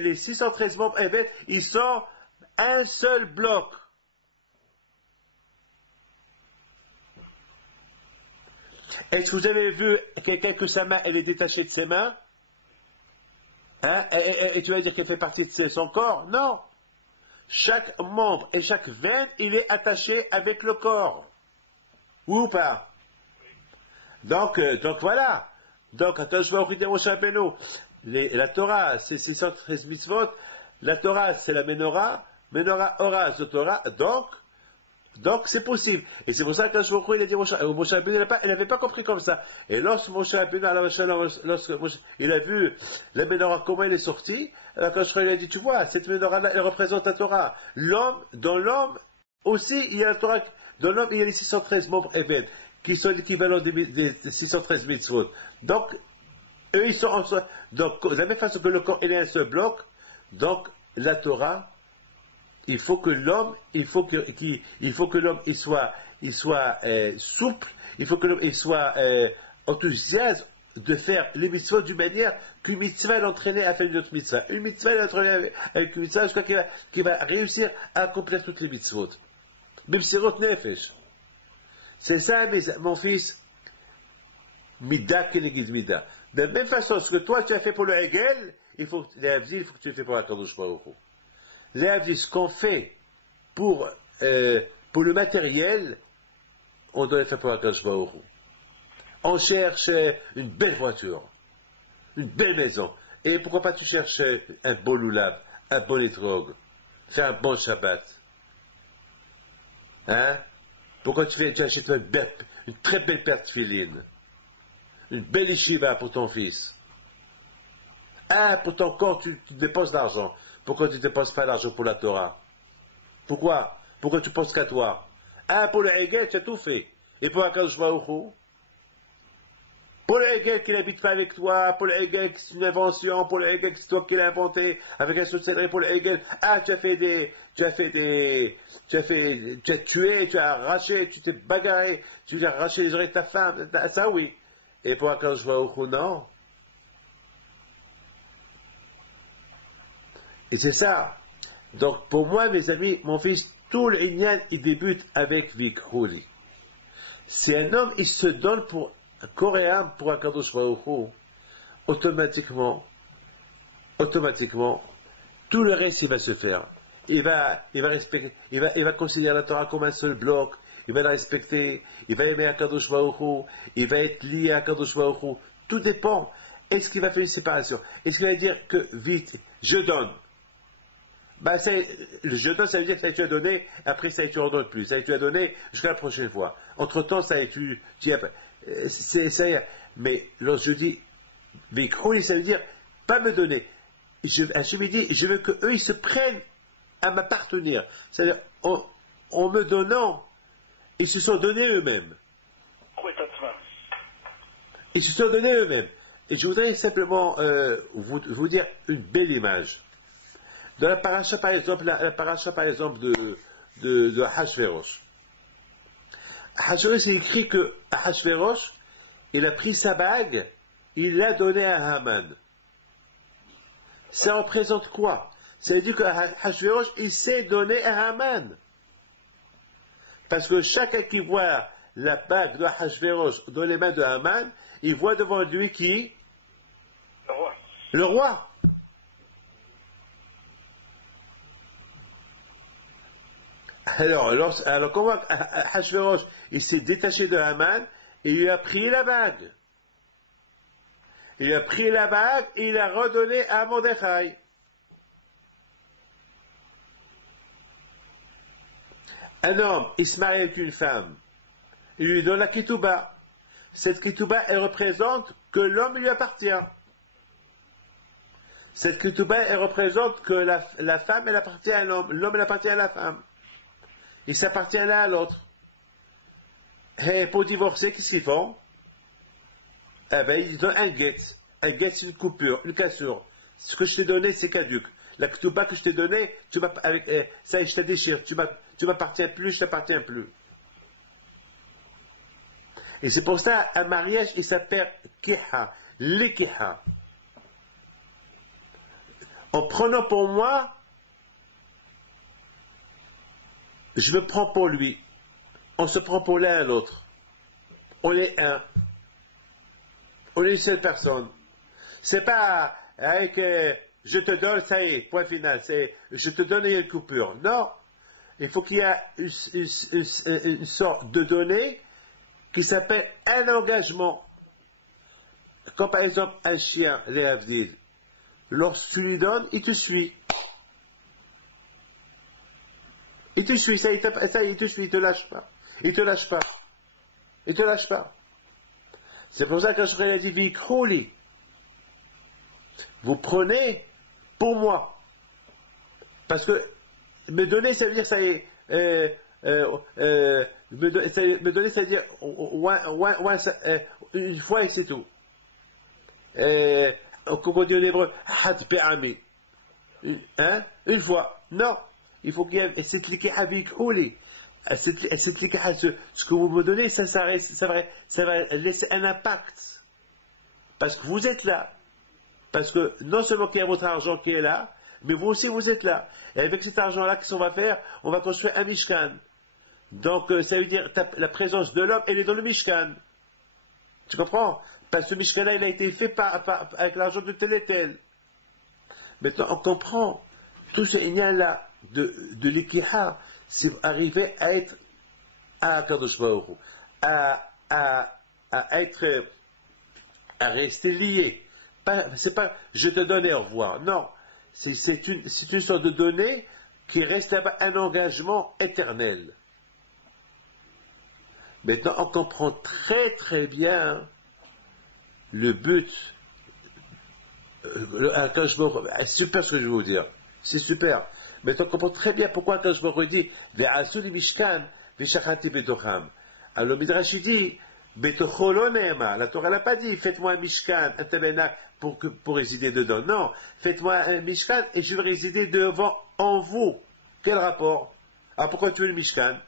les 613 membres Even, ils sont un seul bloc. Est-ce que vous avez vu quelqu'un que sa main, elle est détachée de ses mains? Hein? Et tu vas dire qu'elle fait partie de son corps? Non. Chaque membre et chaque veine, il est attaché avec le corps. Ou pas? Donc voilà. Donc, Akadosh Baruch Hu dit à Moshe Rabbeinu, la Torah, c'est 613 mitzvot, la Torah, c'est la menorah ora, Zotora, donc c'est possible. Et c'est pour ça que Akadosh Baruch Hu, il a dit Moshe Rabbeinu, il n'avait pas compris comme ça. Et lorsque Moshe Rabbeinu, il a vu la menorah, comment elle est sortie, alors Akadosh Baruch Hu, il a dit, tu vois, cette menorah-là, elle représente la Torah. Dans l'homme, aussi, il y a la Torah, dans l'homme, il y a les 613 membres Even, qui sont l'équivalent des 613 mitzvot. Donc, eux, ils sont en soi. Donc, de la même façon que le corps, il est un seul bloc, donc, la Torah, il faut que l'homme, il soit souple, il faut que l'homme, il soit enthousiaste de faire les mitzvot d'une manière qu'une mitzvah l'entraîner à faire une autre mitzvah. Une mitzvah l'entraîner avec une mitzvah jusqu'à qu'il va réussir à accomplir toutes les mitzvot. Même si nefesh. C'est ça, mon fils, Mida Kenegid Mida. De la même façon, ce que toi tu as fait pour le Hegel, il faut que tu le fais pour Akadosh Baruch Hu. Ce qu'on fait pour le matériel, on doit le faire pour Akadosh Baruch Hu. On cherche une belle voiture, une belle maison. Et pourquoi pas tu cherches un bon loulav, un bon étrog, faire un bon Shabbat. Hein? Pourquoi tu achètes une très belle paire de filines, une belle yeshiva pour ton fils? Pour ton corps, tu dépenses l'argent. Pourquoi tu ne dépenses pas l'argent pour la Torah? Pourquoi? Pourquoi tu penses qu'à toi? Ah, pour le Hegel, tu as tout fait. Et pour Akadosh Baruch Hu? Pour le Hegel qui n'habite pas avec toi, pour le Hegel qui c'est une invention, pour le Hegel que c'est toi qui l'as inventé, avec un sorcellerie pour le Hegel, ah, tu as tué, tu as arraché, tu t'es bagarré, tu as arraché les oreilles de ta femme, ça oui. Et pour Akadosh Baruch Hu, non. Et c'est ça. Donc, pour moi, mes amis, mon fils, tout le Inyan, il débute avec Vikhuli. Si un homme, il se donne pour coréen, pour Akadosh Baruch Hu, automatiquement, tout le reste, il va se faire. Il va respecter, il va considérer la Torah comme un seul bloc, il va la respecter, il va aimer Akadosh Baruch Hu, il va être lié à Akadosh Baruch Hu. Tout dépend. Est-ce qu'il va faire une séparation? Est-ce qu'il va dire que vite, je donne? Ben, le je donne, ça veut dire que ça tu as donné, après ça tu en donnes plus, ça tu as donné jusqu'à la prochaine fois. Entre temps, ça mais lorsque je dis, Vikhuli, ça veut dire, pas me donner. Hachem dit, je veux qu'eux, ils se prennent à m'appartenir. C'est-à-dire, en me donnant, ils se sont donnés eux-mêmes. Ils se sont donnés eux-mêmes. Et je voudrais simplement vous dire une belle image. Dans la paracha, par exemple, de Hachvérosh. Hachvérosh, il écrit que Hachvérosh, il a pris sa bague, il l'a donnée à Haman. Ça représente quoi? Ça veut dire que Hachvérosh, il s'est donné à Haman. Parce que chacun qui voit la bague de Hachvérosh dans les mains de Haman, il voit devant lui qui? Le roi. Le roi. Alors comment Hachvérosh, il s'est détaché de Haman et il lui a pris la bague. Il a pris la bague et il l'a redonnée à Mordechai. Un homme, il se marie avec une femme. Il lui donne la ketouba. Cette ketouba, elle représente que l'homme lui appartient. Cette ketouba, elle représente que la femme, elle appartient à l'homme. L'homme, elle appartient à la femme. Ils s'appartiennent l'un à l'autre. Et pour divorcer, qu'est-ce qu'ils font? Eh bien, ils donnent un guet. Un guet, c'est une coupure, une cassure. Ce que je t'ai donné, c'est caduc. La ketouba que je t'ai donnée, ça, je te déchire. Tu m'appartiens plus, je t'appartiens plus. Et c'est pour ça, un mariage, il s'appelle kiha, l'ekiha. En prenant pour moi, je me prends pour lui. On se prend pour l'un à l'autre. On est un. On est une seule personne. C'est pas avec je te donne, ça y est, point final. C'est je te donne et il y a une coupure. Non. Il faut qu'il y ait une sorte de donnée qui s'appelle un engagement. Comme par exemple un chien, les Avdil. Lorsque tu lui donnes, il te suit. Il te suit, il te suit, il te lâche pas. Il te lâche pas. Il te lâche pas. C'est pour ça que je a dit Vikhuli. Vous prenez pour moi. Parce que me donner, ça veut dire ça y est. Me donner, ça veut dire une fois et c'est tout. Comme on dit en hébreu, had pe'ami. Une fois. Non. Il faut qu'il y ait cette likeha Vikhuli. Cette likeha, ce que vous me donnez, ça va laisser un impact. Parce que vous êtes là. Parce que non seulement qu'il y a votre argent qui est là, mais vous aussi vous êtes là. Et avec cet argent-là, qu'est-ce qu'on va faire? On va construire un Mishkan. Donc ça veut dire la présence de l'homme, elle est dans le Mishkan. Tu comprends? Parce que ce Mishkan-là, il a été fait avec l'argent de tel et tel. Maintenant, on comprend tout ce lien-là de l'ikiha, c'est arriver à être à Kadosh Baruch Hu, à rester lié. C'est pas je te donne et au revoir. Non. C'est une sorte de donnée qui reste là-bas un engagement éternel. Maintenant, on comprend très très bien le but. C'est super ce que je vais vous dire. C'est super. Mais tu comprends très bien pourquoi quand je me dis Ve'asu li mishkan, ve'shachati betocham. Alors Midrash il dit Betocho lo ne'ema. La Torah n'a pas dit faites-moi un mishkan, un tabernacle pour résider dedans. Non, faites-moi un mishkan et je vais résider devant en vous. Quel rapport? Ah, pourquoi tu veux le mishkan?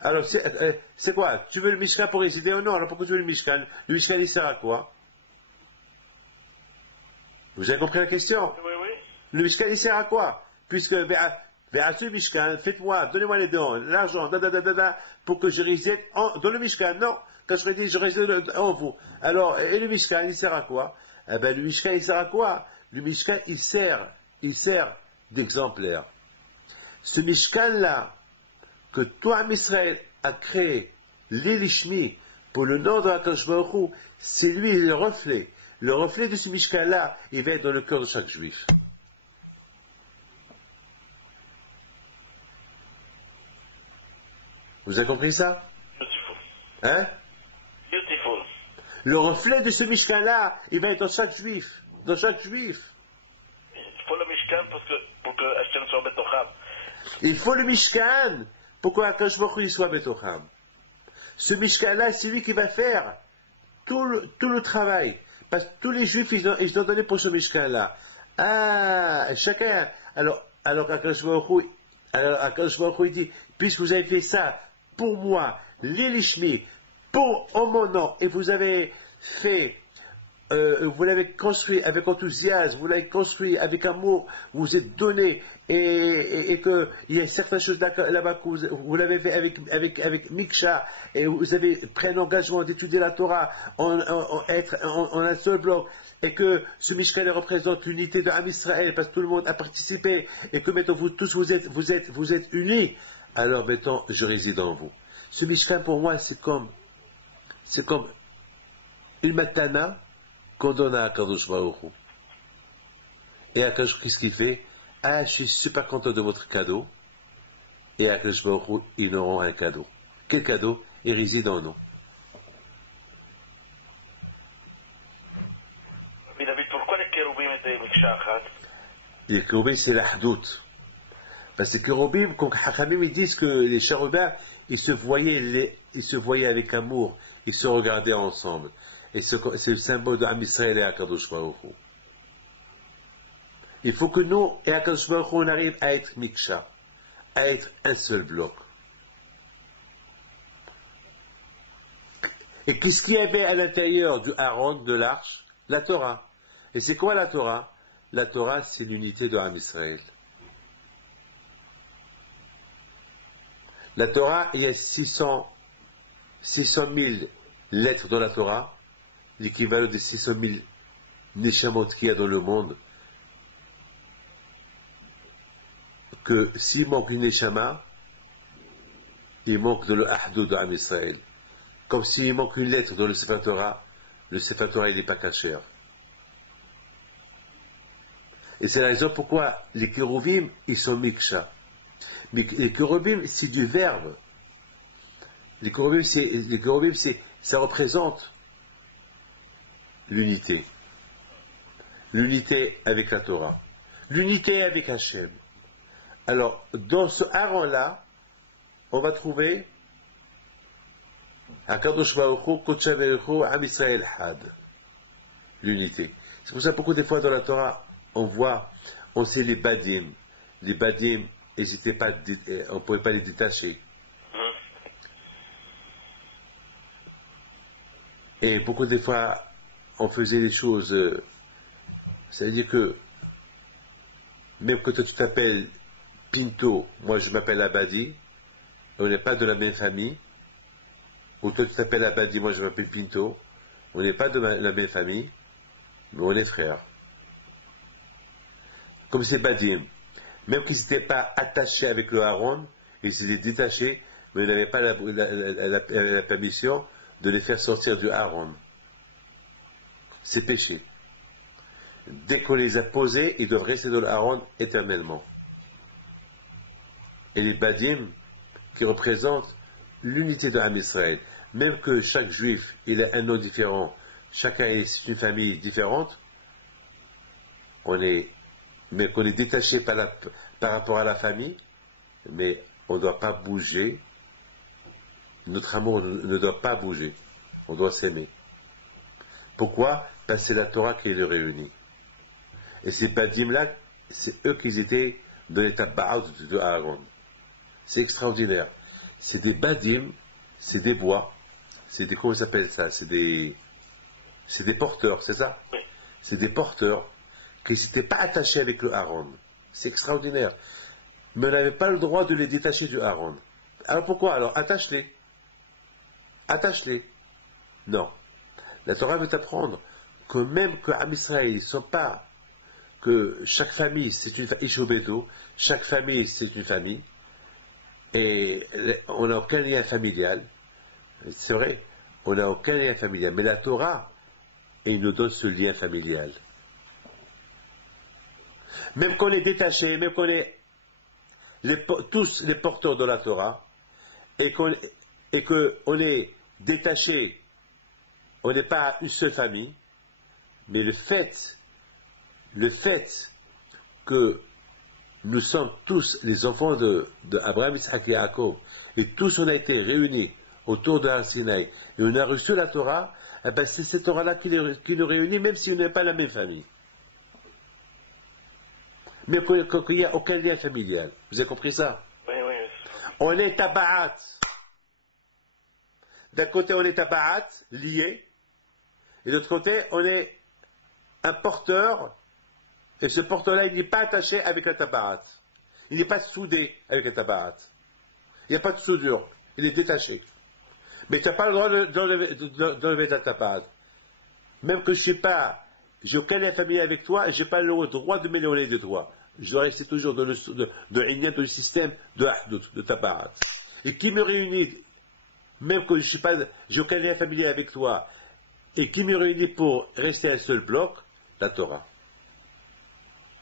Alors c'est quoi? Tu veux le mishkan pour résider ou non? Alors pourquoi tu veux le mishkan? Le mishkan il sert à quoi? Vous avez compris la question? Oui, oui. Le mishkan il sert à quoi? Puisque Ve'asu mishkan, faites-moi, donnez-moi les dons, l'argent, pour que je réside dans le mishkan. Non, quand je dis je réside en vous. Alors, et le mishkan, il sert à quoi? Eh ben, le mishkan, il sert à quoi? Le mishkan, il sert d'exemplaire. Ce mishkan-là, que toi, Israël, a créé, l'Elishmi, pour le nom de Akadosh Baruch Hu, c'est lui le reflet. Le reflet de ce mishkan-là, il va être dans le cœur de chaque juif. Vous avez compris ça? Beautiful. Hein? Beautiful. Le reflet de ce Mishkan-là, il va être dans chaque juif. Dans chaque juif. Il faut le Mishkan pour que Hachem soit Betocham. Il faut le Mishkan pour qu'Akadosh Baruch Hu soit Betocham. Ce Mishkan-là, c'est lui qui va faire tout le travail. Parce que tous les juifs, ils doivent donner pour ce Mishkan-là. Ah, chacun. Alors Akadosh Baruch Hu, il dit, puisque vous avez fait ça pour moi, l'Elishmi, en mon nom, et vous avez fait, vous l'avez construit avec enthousiasme, vous l'avez construit avec amour, vous vous êtes donné, et qu'il y a certaines choses là-bas que vous l'avez fait avec Miksha, et vous avez pris un engagement d'étudier la Torah en un seul bloc, et que ce Mishkan représente l'unité de Am Israël, parce que tout le monde a participé, et que maintenant vous tous vous êtes unis, alors maintenant je réside en vous. Ce Mishkan pour moi c'est comme une matana qu'on donne à Akadosh Baruch Hu. Et Akadosh, qu'est-ce qu'il fait? Ah, je suis super content de votre cadeau. Et Akadosh Baruch Hu, ils auront un cadeau. Quel cadeau? Il réside en nous. Pourquoi les Kérubim étaient Miksha Achat? Les Kérubim, c'est l'Ahdout. Parce que les Kérubim, quand Hachamim, ils disent que les chérubins, ils se voyaient avec amour, ils se regardaient ensemble. Et c'est le symbole de Am Israël et Akadosh Baruch Hu. Il faut que nous, et Akadosh Baruch Hu, on arrive à être Miksha, à être un seul bloc. Et qu'est-ce qu'il y avait à l'intérieur du Aaron, de l'arche? La Torah. Et c'est quoi la Torah? La Torah, c'est l'unité de Am Israël. La Torah, il y a 600 000 lettres dans la Torah, l'équivalent des 600 000 neshamot qu'il y a dans le monde, que s'il manque une neshama, il manque de l'Ahdou de Am Israël. Comme s'il manque une lettre dans le Sefer Torah, le Sefer Torah il n'est pas caché. Et c'est la raison pourquoi les Kéruvim, ils sont Miksha. Mais les Kérubim, c'est du verbe. Les Kérubim, ça représente l'unité. L'unité avec la Torah. L'unité avec Hachem. Alors, dans ce Aaron-là, on va trouver Akadosh Baruch Hu, Kodesh Baruch Hu, Am Israël Had. L'unité. C'est pour ça beaucoup des fois dans la Torah, on sait les Badim. Les Badim, on ne pouvait pas les détacher. Et beaucoup des fois, on faisait les choses, ça veut dire que, même quand toi tu t'appelles Pinto, moi je m'appelle Abadi, on n'est pas de la même famille, ou toi tu t'appelles Abadi, moi je m'appelle Pinto, on n'est pas de la même famille, mais on est frères. Comme c'est Badim, même qu'ils n'étaient pas attachés avec le Aaron, ils s'étaient détachés, mais ils n'avaient pas la permission de les faire sortir du Aaron. C'est péché. Dès qu'on les a posés, ils doivent rester dans le Aaron éternellement. Et les Badim, qui représentent l'unité de Am Israël, même que chaque juif, il a un nom différent, chacun est une famille différente, mais qu'on est détaché par par rapport à la famille, mais on ne doit pas bouger. Notre amour ne doit pas bouger. On doit s'aimer. Pourquoi? Parce que c'est la Torah qui les réunit. Et ces badim-là, c'est eux qui étaient dans l'état ba'aut de Aaron. C'est extraordinaire. C'est des badim, c'est des bois, c'est des, comment ça s'appelle ça? C'est des porteurs, c'est ça? C'est des porteurs qui n'étaient pas attachés avec le Aaron. C'est extraordinaire. Mais on n'avait pas le droit de les détacher du Aaron. Alors pourquoi? Alors attache-les. Attache-les. Non. La Torah veut apprendre que même que Am Israël, ils ne sont pas, que chaque famille c'est une famille, chaque famille c'est une famille, et on n'a aucun lien familial. C'est vrai, on n'a aucun lien familial, mais la Torah, il nous donne ce lien familial. Même qu'on est détaché, même qu'on est tous les porteurs de la Torah, et qu'on est détaché, on n'est pas une seule famille, mais le fait que nous sommes tous les enfants de Abraham, Isaac et Yaakov, et tous on a été réunis autour de Har-Sinaï, et on a reçu la Torah, eh ben c'est cette Torah-là qui nous réunit, même si on n'est pas la même famille. Mais qu'il n'y a aucun lien familial. Vous avez compris ça? Oui. On est tabaat. D'un côté, on est tabaat, lié, et de l'autre côté, on est un porteur, et ce porteur-là, il n'est pas attaché avec la tabaat. Il n'est pas soudé avec la tabaat. Il n'y a pas de soudure. Il est détaché. Mais tu n'as pas le droit d'enlever ta tabaat. Même que je n'ai aucun lien familial avec toi, et je n'ai pas le droit de m'éloigner de toi. Je dois rester toujours dans le système de Ahdout, de tabaat. Et qui me réunit, même que je n'ai aucun lien familial avec toi, et qui me réunit pour rester un seul bloc, la Torah.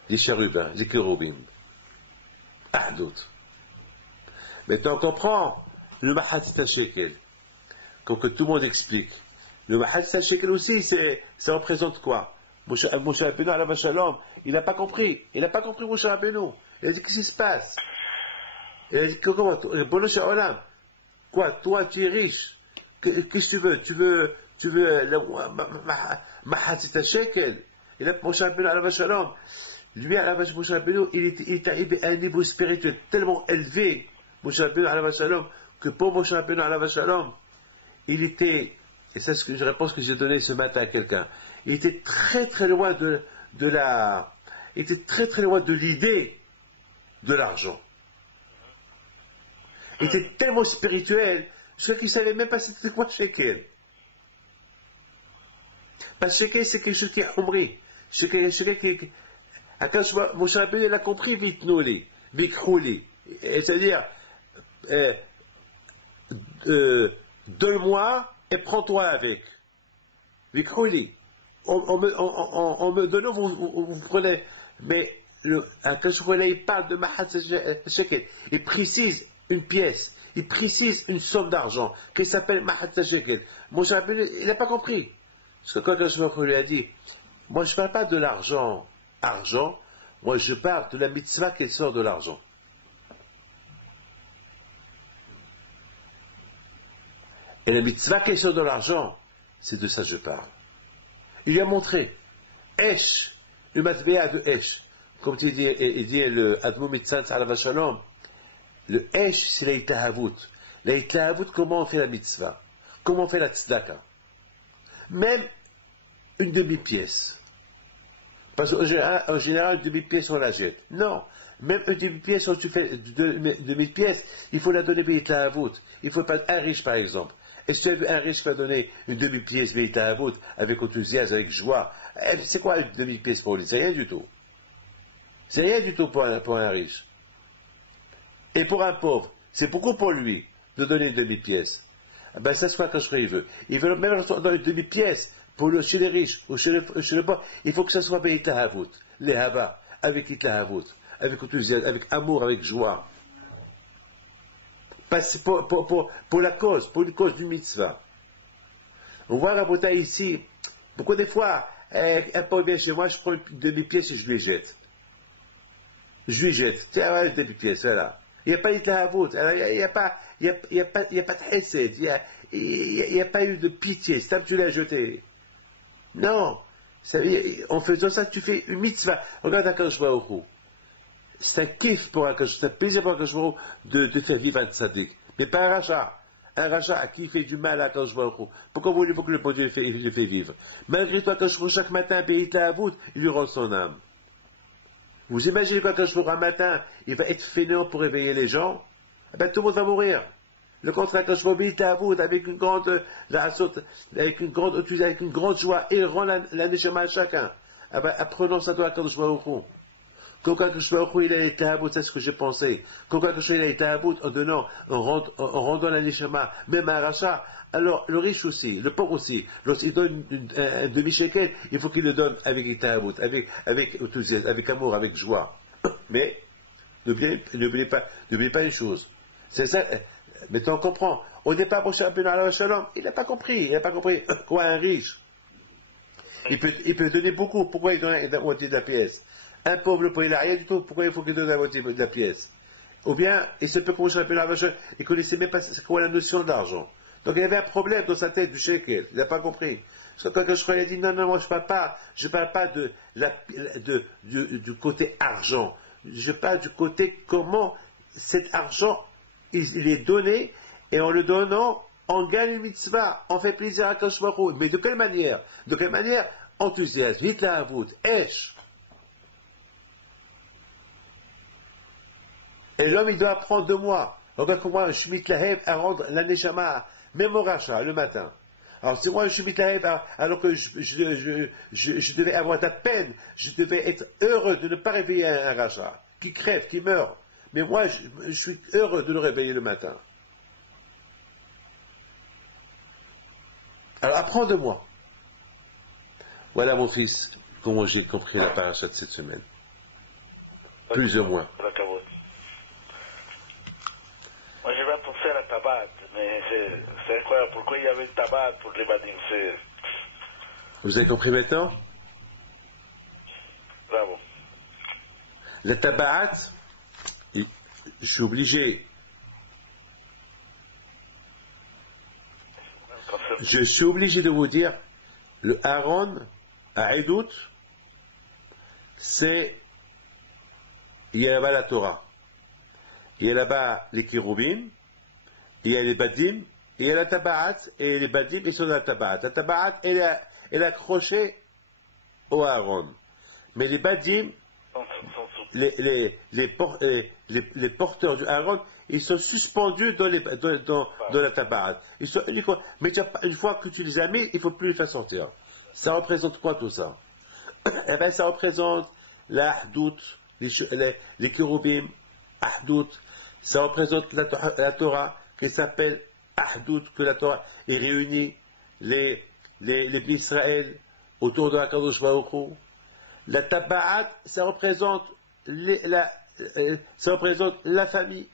Les chérubins, les kérubim. Ahdout. Maintenant on comprend le Mahatzit HaShekel, comme que tout le monde explique. Le Mahatzit HaShekel aussi, ça représente quoi? Moshe Rabbeinu alav shalom, il n'a pas compris. Il n'a pas compris Moshe Rabbeinu. Il a dit qu'est-ce qui se passe? Il a dit comment? Bono Sha'olam. Quoi? Toi tu es riche. Qu'est-ce que tu veux? Tu veux Mahatzit HaShekel? Et là Moshe Rabbeinu alav shalom, lui Moshe Rabbeinu, il est arrivé à un niveau spirituel tellement élevé, Moshe Rabbeinu alav shalom, que pour Moshe Rabbeinu alav shalom, il était, et c'est ce que je réponds que j'ai donné ce matin à quelqu'un, il était très très loin il était très très loin de l'idée de l'argent. Il était tellement spirituel, qu'il ne savait même pas c'était quoi shekel. Parce que shekel c'est quelque chose qui est omri. Shekel qui Moshe Rabbeinu il a compris vite nouli, vite rouli. C'est-à-dire, donne-moi et prends-toi avec. Vite rouli. On me donne, vous prenez, mais il parle de Mahatzit HaShekel, il précise une pièce, il précise une somme d'argent qui s'appelle Mahatzit HaShekel. Moshe Rabbeinu, il n'a pas compris. Parce que quand Akash lui a dit, moi je ne parle pas de l'argent, moi je parle de la mitzvah qui sort de l'argent. Et la mitzvah qui sort de l'argent, c'est de ça que je parle. Il lui a montré, Esh, le matbéa de Esh, comme il dit le Admon Mitzantz alav shalom, le Esh c'est la Itahavut. La Itahavut, comment on fait la mitzvah? Comment on fait la tzedaka? Même une demi-pièce. Parce qu'en général, une demi-pièce on la jette. Non, même une demi-pièce, quand tu fais une demi-pièce, il faut la donner à Itahavut. Il faut pas un riche par exemple. Est-ce que tu as vu un riche qui va donner une demi-pièce Veïtahavut avec enthousiasme, avec joie? C'est quoi une demi-pièce pour lui? C'est rien du tout. C'est rien du tout pour un riche. Et pour un pauvre, c'est beaucoup pour lui de donner une demi-pièce. Ben ça c'est pas quand il veut. Il veut même donner une demi-pièce pour lui, chez les riches ou chez les pauvres. Il faut que ça soit Veïtahavut, les hava, avec Itahavut, avec enthousiasme, avec amour, avec joie. Pour la cause, pour une cause du mitzvah. On voit Rabota ici, beaucoup des fois, un pauvre vient chez moi, je prends une demi-pièce et je les jette. je lui jette. Tiens, voilà le début de pièce, voilà. Il n'y a pas eu de la havout, il n'y a pas de hesed, il n'y a pas eu de pitié, c'est tu l'as jeté. Non. En faisant ça, tu fais une mitzvah. Regarde Akadosh Baruch Hu. C'est un kiff pour Akadosh, c'est un plaisir pour Akadosh Baruch Hu de faire vivre un tzaddik. Mais pas un rachat. Un rachat à qui fait du mal à Akadosh Baruch Hu. Pourquoi voulez-vous que le bon Dieu le fait vivre? Malgré toi, Akadosh Baruch Hu, chaque matin, Béit la havout, il lui rend son âme. Vous imaginez quand Akadosh Baruch Hu, un matin, il va être fainéant pour réveiller les gens? Eh ben, tout le monde va mourir. Le contraire, quand je m'obéis à vous, avec une grande joie, et il rend la neshama à chacun. Apprenons ça de la Kadosh Baruch Hu. Quand Kadosh Baruch Hu, il a été à bout, c'est ce que j'ai pensé. Quand Kadosh Baruch Hu, il a été à bout, en rendant la neshama, même à un rachat, alors le riche aussi, le pauvre aussi, lorsqu'il donne un demi-shekel, il faut qu'il le donne avec Itahabut, avec enthousiasme, avec amour, avec joie. Mais, n'oubliez pas une chose. C'est ça. Maintenant on comprend. Au départ, Moshe Rabbeinu alayhi shalom, il n'a pas compris. Quoi, un riche, il peut donner beaucoup. Pourquoi il donne la moitié de la pièce? Un pauvre, il n'a rien du tout. Pourquoi il faut qu'il donne la moitié de la pièce? Ou bien, il se peut que Moshe Rabbeinu alayhi shalom, il ne connaissait même pas quoi la notion d'argent. Donc il y avait un problème dans sa tête du shekel. Il n'a pas compris. Parce que quand je crois, il a dit non, moi je ne parle pas du côté argent. Je parle du côté comment cet argent il est donné, et en le donnant, on gagne une mitzvah, on fait plaisir à Kadosh Baruch Hu. Mais de quelle manière? Enthousiasme, vite la havout, esh. Et l'homme, il doit apprendre de moi. Regarde comment je suis mitlahev à rendre la neshama, même au rachat, le matin. Alors, si moi je suis mitlahev, alors que je devais avoir de la peine, je devais être heureux de ne pas réveiller un rachat, qui crève, qui meurt. Mais moi, je suis heureux de le réveiller le matin. Alors, apprends de moi. Voilà, mon fils, comment j'ai compris la paracha de cette semaine. Plus ou moins. Moi, je vais penser à la tabat, mais c'est incroyable. Pourquoi il y avait le tabat pour les badim? Vous avez compris maintenant? Bravo. Le tabat, je suis obligé. Je suis obligé de vous dire, le Aaron à Edout, c'est, il y a là-bas la Torah. Il y a là-bas les Kirubim, il y a les Badim, il y a la Tabaat, et les Badim, ils sont dans la Tabaat. La Tabaat, elle est accrochée au Aaron. Mais les Badim, les porteurs du Aaron, ils sont suspendus dans la Tabaat. Ils sont uniquement, mais une fois que tu les as mis, il ne faut plus les faire sortir. Ça représente quoi tout ça? Eh bien, ça représente la Ahdout, les Kirubim, Ahdout. Ça représente la Torah qui s'appelle Ahdout, que la Torah est réunie les Israël autour de la Kadosh Baruch Hu. La Tabaat, ça représente la famille,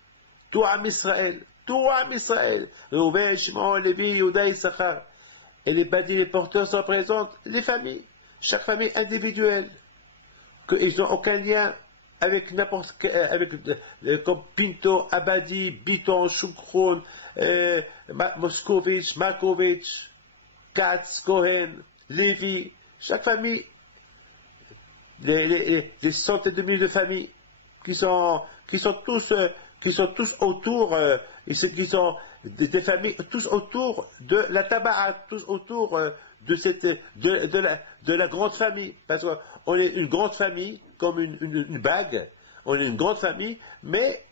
tout Am Israël, Reuven, Shimon, Lévi, Yehuda, Issachar. Et les badis, les porteurs, ça représente les familles, chaque famille individuelle, qu'ils n'ont aucun lien avec n'importe comme Pinto, Abadi, Biton, Shukron, Moskovitch, Markovitch, Katz, Cohen, Lévi, chaque famille, des centaines de milliers de familles qui sont tous autour, qui sont des familles tous autour de la Tabaat, tous autour de la grande famille, parce qu'on est une grande famille comme une bague, on est une grande famille, mais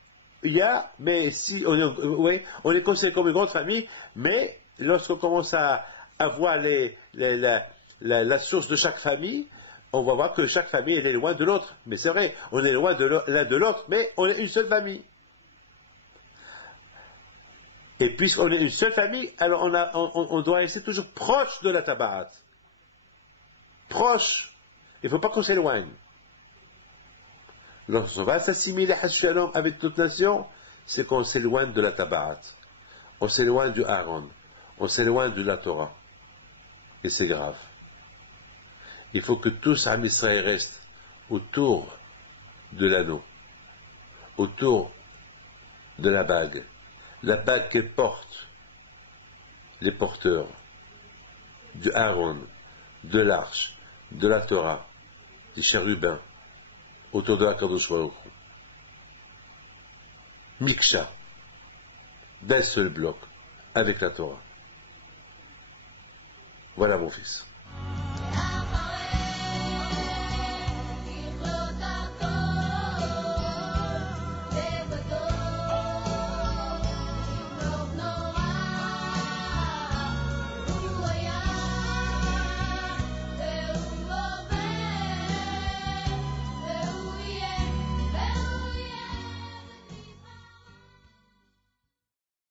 si on est considéré comme une grande famille, mais lorsqu'on commence à voir la source de chaque famille, on va voir que chaque famille elle est loin de l'autre. Mais c'est vrai, on est loin de l'un de l'autre, mais on est une seule famille. Et puisqu'on est une seule famille, alors on doit rester toujours proche de la Tabaat. Proche. Il ne faut pas qu'on s'éloigne. Lorsqu'on va s'assimiler à Shalom avec toute nation, c'est qu'on s'éloigne de la Tabaat. On s'éloigne du Aaron. On s'éloigne de la Torah. Et c'est grave. Il faut que tous Am Israël restent autour de l'anneau. autour de la bague que portent les porteurs du Aaron, de l'arche, de la Torah, des chérubins, autour de la Kadosh Baruch Hu. Miksha, d'un seul bloc, avec la Torah. Voilà mon fils.